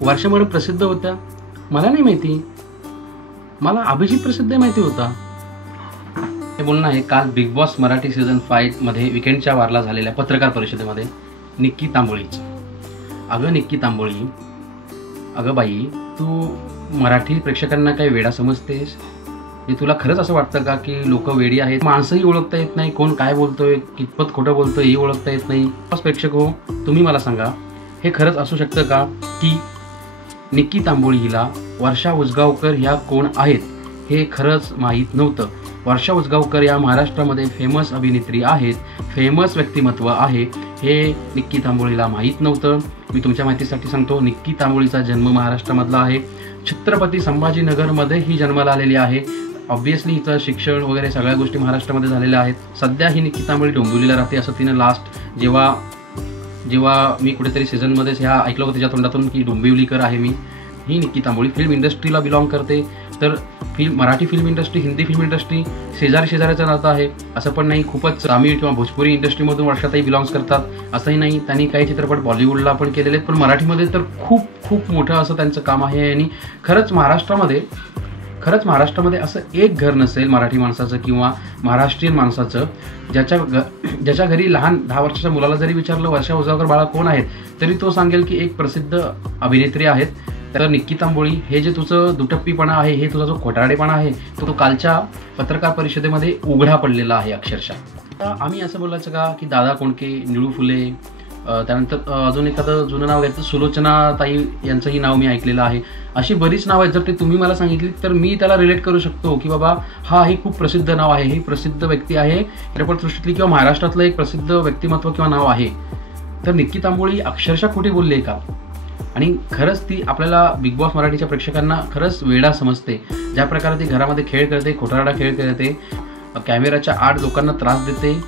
वर्षा madam प्रसिद्ध होत्या? मला नाही माहिती, मला अभिजित प्रसिद्ध माहिती होता। हे बोलणं आहे काल बिग बॉस मराठी सीझन 5 मध्ये विकेंडच्या वारला झालेल्या पत्रकार परिषदेमध्ये निक्की तांबोळीचं। अगं निक्की तांबोळी, अगं बाई, तू मराठी प्रेक्षकांना काही वेडा समजतेस? हे तुला खरंच असं वाटतं का की लोक वेडी आहेत? माणसंही ओळखता येत नाही, कोण काय बोलतोय, कितपत खोटं बोलतोय हे ओळखता येत नाही। प्रेक्षक हो, तुम्ही मला सांगा, हे खरंच असू शकतं का की निक्की तांबोळी हिला वर्षा उसगावकर ह्या कोण आहेत हे खरंच माहीत नव्हतं? वर्षा उसगावकर या महाराष्ट्रामध्ये फेमस अभिनेत्री आहेत, फेमस व्यक्तिमत्व आहे, हे निक्की तांबोळीला माहीत नव्हतं। मी तुमच्या माहितीसाठी सांगतो, निक्की तांबोळीचा जन्म महाराष्ट्रामधला आहे, छत्रपती संभाजीनगरमध्ये ही जन्माला आलेली आहे। ऑब्व्हियसली हिचं शिक्षण वगैरे सगळ्या गोष्टी महाराष्ट्रामध्ये झालेल्या आहेत। सध्या ही निक्की तांबोळी डोंबिवलीला राहते असं तिनं लास्ट जेव्हा मी कुठेतरी सीझनमध्येच ह्या ऐकलं होतं तिच्या तोंडातून की डोंबिवलीकर आहे मी। ही निक्की तांबोळी फिल्म इंडस्ट्रीला बिलॉंग करते, तर Marathi film industry, Hindi film industry शेजाऱ्याचं नातं आहे असं पण नाही। खूपच तामिळ किंवा भोजपुरी इंडस्ट्रीमधून वर्षाताई बिलॉंग्स करतात असंही नाही। त्यांनी काही चित्रपट बॉलिवूडला पण केलेले आहेत, पण मराठीमध्ये तर खूप मोठं असं त्यांचं काम आहे। आणि खरंच महाराष्ट्रामध्ये असं एक घर नसेल मराठी माणसाचं किंवा महाराष्ट्रीयन माणसाचं ज्याच्या घरी लहान 10 वर्षाच्या मुलाला जरी विचारलं वर्षा उसगावकर बाळा कोण आहेत, तरी तो सांगेल की एक प्रसिद्ध अभिनेत्री आहेत। तर निक्की तांबोळी, हे जे तुझं दुटप्पीपणा आहे, हे तुझा जो खोटारडेपणा आहे, तो कालच्या पत्रकार परिषदेमध्ये उघडा पडलेला आहे अक्षरशः। आम्ही असं बोलायचं का की दादा कोंडके, निळू फुले, त्यानंतर अजून एखादं जुनं नाव घ्यायचं सुलोचना ताई यांचंही नाव मी ऐकलेलं आहे। अशी बरीच नाव आहेत, जर ते तुम्ही मला सांगितली तर मी त्याला रिलेट करू शकतो की बाबा हा हे खूप प्रसिद्ध नाव आहे, ही प्रसिद्ध व्यक्ती आहे चित्रपटसृष्टीतली किंवा महाराष्ट्रातलं एक प्रसिद्ध व्यक्तिमत्व किंवा नाव आहे। तर निक्की तांबोळी अक्षरशः खोटी बोलली आहे का? आणि खरंच ती आपल्याला बिग बॉस मराठीच्या प्रेक्षकांना खरंच वेडा समजते। ज्या प्रकारे ती घरामध्ये खेळ करते, खोटारडा खेळ करते, कॅमेराच्या आड लोकांना त्रास देते।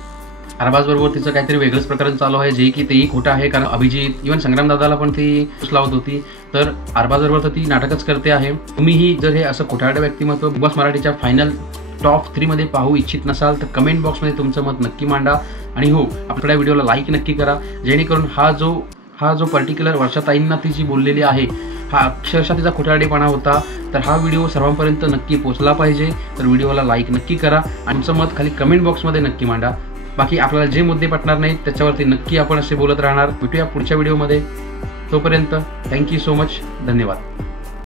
अरबाजबरोबर तिचं काहीतरी वेगळंच प्रकरण चालू आहे, जे की तेही खोटं आहे, कारण अभिजित इव्हन संग्रामदादाला पण ती लावत होती। तर अरबाजबरोबर तर ती नाटकच करते आहे। तुम्हीही जर हे असं खोटारडं व्यक्तिमत्व बिग बॉस मराठीच्या फायनल टॉप 3 मध्ये पाहू इच्छित नसाल तर कमेंट बॉक्समध्ये तुमचं मत नक्की मांडा। आणि हो, आपल्या व्हिडिओला लाईक नक्की करा, जेणेकरून हा जो पर्टिक्युलर वर्षाताईंना ती जी बोललेली आहे हा अक्षरशः तिचा खोटारडेपणा होता। तर हा व्हिडिओ सर्वांपर्यंत नक्की पोहोचला पाहिजे, तर व्हिडिओला लाईक नक्की करा आणि तुमचं मत खाली कमेंट बॉक्समध्ये नक्की मांडा। बाकी आपल्याला जे मुद्दे पटणार नाहीत त्याच्यावरती नक्की आपण असे बोलत राहणार। भेटूया पुढच्या व्हिडिओमध्ये, तोपर्यंत थँक्यू सो मच, धन्यवाद।